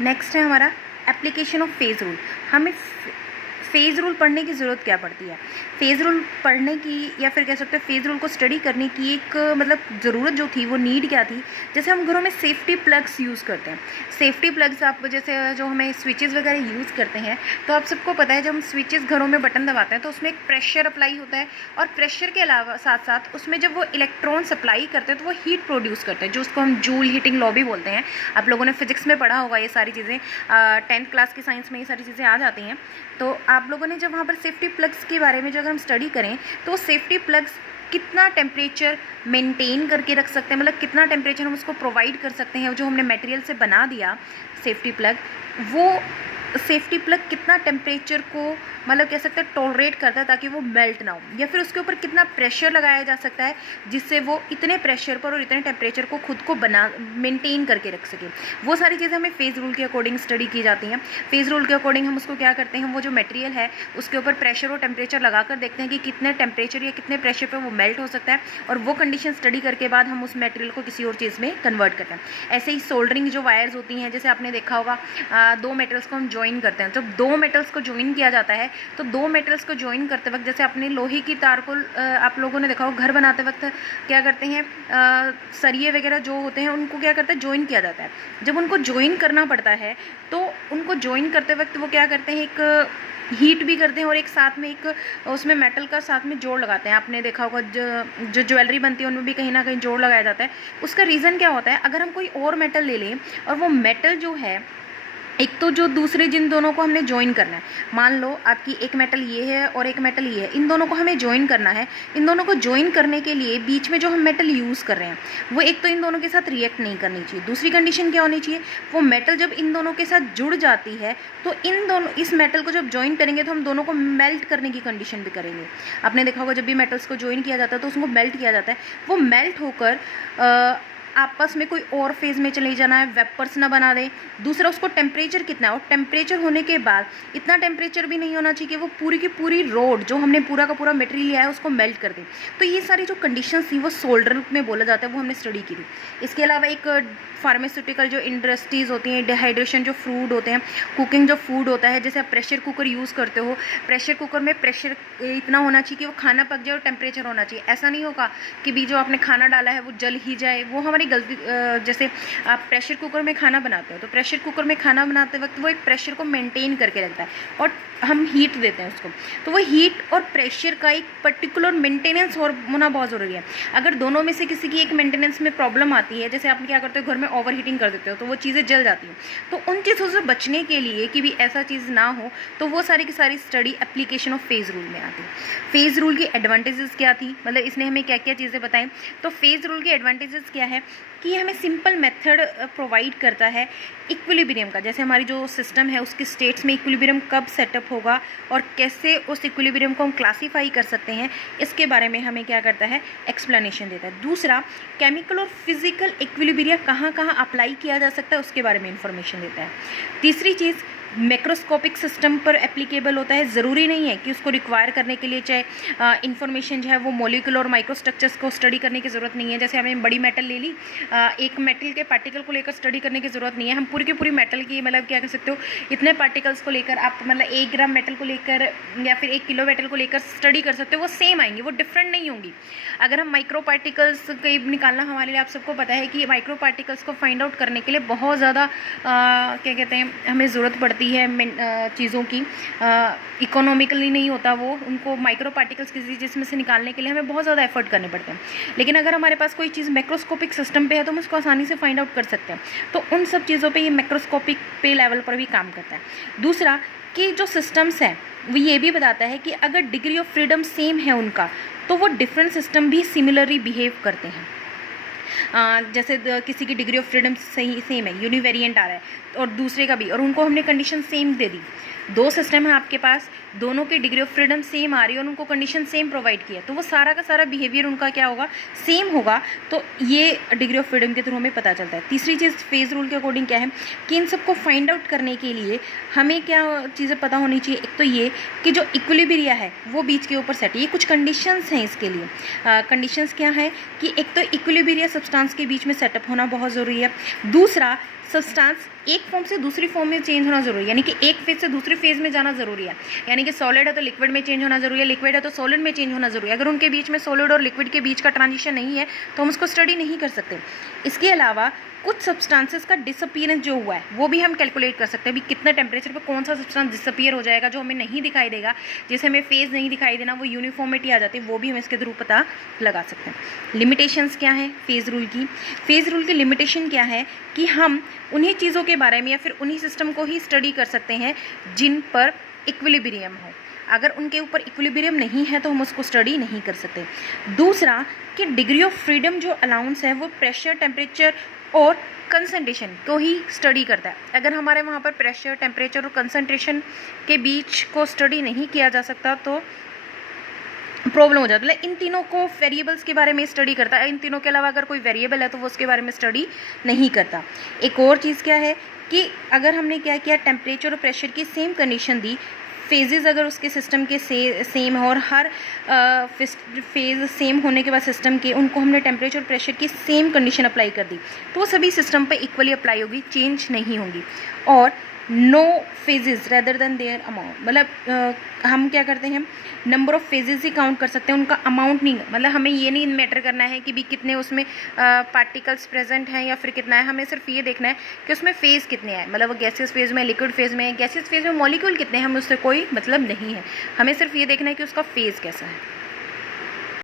Next है हमारा application of phase rule. हमें फेज़ रूल पढ़ने की ज़रूरत क्या पड़ती है? फेज़ रूल पढ़ने की या फिर कह सकते हैं फेज़ रूल को स्टडी करने की एक मतलब ज़रूरत जो थी वो नीड क्या थी? जैसे हम घरों में सेफ्टी प्लग्स यूज़ करते हैं। सेफ्टी प्लग्स आप जैसे जो हमें स्विचेस वगैरह यूज़ करते हैं, तो आप सबको पता है जब हम स्विचेस घरों में बटन दबाते हैं तो उसमें एक प्रेशर अप्लाई होता है, और प्रेशर के अलावा साथ साथ उसमें जब वो इलेक्ट्रॉन सप्लाई करते हैं तो वो हीट प्रोड्यूस करते हैं, जो उसको हम जूल हीटिंग लॉ भी बोलते हैं। आप लोगों ने फिजिक्स में पढ़ा होगा ये सारी चीज़ें, 10th क्लास की साइंस में ये सारी चीज़ें आ जाती हैं। तो आप लोगों ने जब वहाँ पर सेफ्टी प्लग्स के बारे में जो अगर हम स्टडी करें तो सेफ्टी प्लग्स कितना टेम्परेचर मेंटेन करके रख सकते हैं, मतलब कितना टेम्परेचर हम उसको प्रोवाइड कर सकते हैं। जो हमने मटेरियल से बना दिया सेफ्टी प्लग, वो सेफ्टी प्लग कितना टेम्परेचर को मतलब कह सकते हैं टॉलरेट करता है ताकि वो मेल्ट ना हो, या फिर उसके ऊपर कितना प्रेशर लगाया जा सकता है जिससे वो इतने प्रेशर पर और इतने टेम्परेचर को खुद को मेंटेन करके रख सके। वो सारी चीज़ें हमें फेज़ रूल के अकॉर्डिंग स्टडी की जाती हैं। फेज़ रूल के अकॉर्डिंग हम उसको क्या करते हैं, वो जो मटेरियल है उसके ऊपर प्रेशर और टेम्परेचर लगा कर देखते हैं कि कितने टेम्परेचर या कितने प्रेशर पर वो मेल्ट हो सकता है, और वो कंडीशन स्टडी करके बाद हम उस मटेरियल को किसी और चीज़ में कन्वर्ट करते हैं। ऐसे ही सोल्डरिंग जो वायर्स होती हैं, जैसे आपने देखा होगा दो मेटल्स को हम ज्वाइन करते हैं। जब दो मेटल्स को ज्वाइन किया जाता है तो दो मेटल्स को ज्वाइन करते वक्त, जैसे अपने लोहे की तार को आप लोगों ने देखा हो घर बनाते वक्त क्या करते हैं, सरिये वगैरह जो होते हैं उनको क्या करते हैं, ज्वाइन किया जाता है। जब उनको ज्वाइन करना पड़ता है तो उनको ज्वाइन करते वक्त वो क्या करते हैं, एक हीट भी करते हैं और एक साथ में एक उसमें मेटल का साथ में जोड़ लगाते हैं। आपने देखा होगा जो ज्वेलरी बनती है उनमें भी कहीं ना कहीं जोड़ लगाया जाता है। उसका रीज़न क्या होता है, अगर हम कोई और मेटल ले लें और वो मेटल जो है, एक तो जो दूसरे जिन दोनों को हमने ज्वाइन करना है, मान लो आपकी एक मेटल ये है और एक मेटल ये है, इन दोनों को हमें ज्वाइन करना है। इन दोनों को ज्वाइन करने के लिए बीच में जो हम मेटल यूज़ कर रहे हैं वो एक तो इन दोनों के साथ रिएक्ट नहीं करनी चाहिए। दूसरी कंडीशन क्या होनी चाहिए, वो मेटल जब इन दोनों के साथ जुड़ जाती है तो इन दोनों इस मेटल को जब ज्वाइन करेंगे तो हम दोनों को मेल्ट करने की कंडीशन भी करेंगे। आपने देखा होगा जब भी मेटल्स को ज्वाइन किया जाता है तो उसको मेल्ट किया जाता है। वो मेल्ट होकर आपस में कोई और फेज़ में चले जाना है, वेपर्स ना बना दे। दूसरा, उसको टेम्परेचर कितना है, और टेम्परेचर होने के बाद इतना टेम्परेचर भी नहीं होना चाहिए कि वो पूरी की पूरी रोड जो हमने पूरा का पूरा मटेरियल लिया है उसको मेल्ट कर दे। तो ये सारी जो कंडीशंस थी वो सोल्डर में बोला जाता है, वो हमने स्टडी की थी। इसके अलावा एक फार्मास्यूटिकल जो इंडस्ट्रीज़ होती हैं, डिहाइड्रेशन जो फूड होते हैं, कुकिंग जो फूड होता है, जैसे आप प्रेशर कुकर यूज़ करते हो, प्रेशर कुकर में प्रेशर इतना होना चाहिए कि वो खाना पक जाए और टेम्परेचर होना चाहिए। ऐसा नहीं होगा कि भी जो आपने खाना डाला है वो जल ही जाए, वो हमारी गलती। जैसे आप प्रेशर कुकर में खाना बनाते हो तो प्रेशर कुकर में खाना बनाते वक्त वो एक प्रेशर को मेंटेन करके रखता है और हम हीट देते हैं उसको, तो वो हीट और प्रेशर का एक पर्टिकुलर मेंटेनेंस होना बहुत ज़रूरी है। अगर दोनों में से किसी की एक मेंटेनेंस में प्रॉब्लम आती है, जैसे आप क्या करते हो घर में ओवर हीटिंग कर देते हो तो वो चीज़ें जल जाती हैं, तो उन चीज़ों से बचने के लिए कि भी ऐसा चीज़ ना हो, तो वो सारी की सारी study application of phase rule में आती है। फेज़ रूल की एडवांटेजेस क्या थी, मतलब इसने हमें क्या क्या चीज़ें बताई। तो फेज़ रूल की एडवांटेजेस क्या है कि हमें सिंपल मेथड प्रोवाइड करता है इक्विलिब्रियम का। जैसे हमारी जो सिस्टम है उसके स्टेट्स में इक्विलिब्रियम कब सेटअप होगा और कैसे उस इक्विलिब्रियम को हम क्लासीफाई कर सकते हैं, इसके बारे में हमें क्या करता है, एक्सप्लेनेशन देता है। दूसरा, केमिकल और फिजिकल इक्विलिब्रिया कहाँ कहाँ अप्लाई किया जा सकता है उसके बारे में इंफॉर्मेशन देता है। तीसरी चीज़, मैक्रोस्कोपिक सिस्टम पर एप्लीकेबल होता है। ज़रूरी नहीं है कि उसको रिक्वायर करने के लिए चाहे इन्फॉर्मेशन जो है वो मॉलिक्यूलर और माइक्रो स्ट्रक्चर्स को स्टडी करने की ज़रूरत नहीं है। जैसे हमें बड़ी मेटल ले ली, एक मेटल के पार्टिकल को लेकर स्टडी करने की ज़रूरत नहीं है। हम पूरी की पूरी मेटल की मतलब क्या कर सकते हो, इतने पार्टिकल्स को लेकर आप मतलब 1 ग्राम मेटल को लेकर या फिर 1 किलो मेटल को लेकर स्टडी कर सकते हो, वो सेम आएंगी, वो डिफरेंट नहीं होंगी। अगर हम माइक्रो पार्टिकल्स कहीं निकालना, हमारे लिए आप सबको पता है कि माइक्रो पार्टिकल्स को फाइंड आउट करने के लिए बहुत ज़्यादा क्या कहते हैं हमें ज़रूरत पड़ती है चीज़ों की। इकोनॉमिकली नहीं होता वो, उनको माइक्रो पार्टिकल्स किसी चीज़ में से निकालने के लिए हमें बहुत ज़्यादा एफर्ट करने पड़ते हैं। लेकिन अगर हमारे पास कोई चीज़ मैक्रोस्कोपिक सिस्टम पे है तो हम उसको आसानी से फाइंड आउट कर सकते हैं। तो उन सब चीज़ों पे ये मैक्रोस्कोपिक पे लेवल पर भी काम करता है। दूसरा कि जो सिस्टम्स हैं वो ये भी बताता है कि अगर डिग्री ऑफ फ्रीडम सेम है उनका, तो वो डिफरेंट सिस्टम भी सिमिलरली बिहेव करते हैं। जैसे किसी की डिग्री ऑफ फ्रीडम सही सेम है, यूनिवेरिएंट आ रहा है, और दूसरे का भी, और उनको हमने कंडीशन सेम दे दी। दो सिस्टम है आपके पास, दोनों की डिग्री ऑफ फ्रीडम सेम आ रही है और उनको कंडीशन सेम प्रोवाइड किया, तो वो सारा का सारा बिहेवियर उनका क्या होगा, सेम होगा। तो ये डिग्री ऑफ फ्रीडम के थ्रू हमें पता चलता है। तीसरी चीज़ फेज़ रूल के अकॉर्डिंग क्या है कि इन सबको फाइंड आउट करने के लिए हमें क्या चीज़ें पता होनी चाहिए। एक तो ये कि जो इक्विलिब्रिया है वो बीच के ऊपर सेट है। ये कुछ कंडीशंस हैं इसके लिए। कंडीशंस क्या है कि एक तो इक्विलिब्रिया सब्सटेंस के बीच में सेटअप होना बहुत ज़रूरी है। दूसरा, सब्सटेंस एक फॉर्म से दूसरी फॉर्म में चेंज होना जरूरी है, यानी कि एक फेज से दूसरे फेज में जाना जरूरी है। यानी कि सॉलिड है तो लिक्विड में चेंज होना जरूरी है, लिक्विड है तो सॉलिड में चेंज होना जरूरी है। अगर उनके बीच में सॉलिड और लिक्विड के बीच का ट्रांजिशन नहीं है तो हम उसको स्टडी नहीं कर सकते। इसके अलावा कुछ सब्सटेंसेस का डिसअपीयरेंस जो हुआ है वो भी हम कैलकुलेट कर सकते हैं, भी कितने टेम्परेचर पे कौन सा सब्सटेंस डिसअपीयर हो जाएगा जो हमें नहीं दिखाई देगा, जैसे हमें फेज नहीं दिखाई देना, वो यूनिफॉर्मिटी आ जाती है, वो भी हम इसके थ्रू पता लगा सकते हैं। लिमिटेशंस क्या है फेज़ रूल की? फेज़ रूल की लिमिटेशन क्या है कि हम उन्हीं चीज़ों के बारे में या फिर उन्हीं सिस्टम को ही स्टडी कर सकते हैं जिन पर इक्विलिब्रियम हो। अगर उनके ऊपर इक्विलिब्रियम नहीं है तो हम उसको स्टडी नहीं कर सकते। दूसरा कि डिग्री ऑफ फ्रीडम जो अलाउंस है वो प्रेशर, टेम्परेचर और कंसंट्रेशन को ही स्टडी करता है। अगर हमारे वहाँ पर प्रेशर, टेम्परेचर और कंसंट्रेशन के बीच को स्टडी नहीं किया जा सकता तो प्रॉब्लम हो जाती है। इन तीनों को वेरिएबल्स के बारे में स्टडी करता है, इन तीनों के अलावा अगर कोई वेरिएबल है तो वो उसके बारे में स्टडी नहीं करता। एक और चीज़ क्या है कि अगर हमने क्या किया, टेम्परेचर और प्रेशर की सेम कंडीशन दी, फेजेस अगर उसके सिस्टम के सेम है और हर फेज सेम होने के बाद सिस्टम के उनको हमने टेम्परेचर और प्रेशर की सेम कंडीशन अप्लाई कर दी तो वो सभी सिस्टम पे इक्वली अप्लाई होगी, चेंज नहीं होंगी। और no phases rather than their amount, मतलब हम क्या करते हैं, नंबर ऑफ फेजेस ही काउंट कर सकते हैं, उनका अमाउंट नहीं। मतलब हमें ये नहीं मैटर करना है कि भी कितने उसमें पार्टिकल्स प्रेजेंट हैं या फिर कितना है, हमें सिर्फ ये देखना है कि उसमें फेज़ कितने हैं, मतलब वो गैसियस फेज़ में, लिक्विड फेज़ में, गैसियस फेज़ में मॉलिक्यूल कितने हैं, हमें उससे कोई मतलब नहीं है, हमें सिर्फ ये देखना है कि उसका फेज़ कैसा है।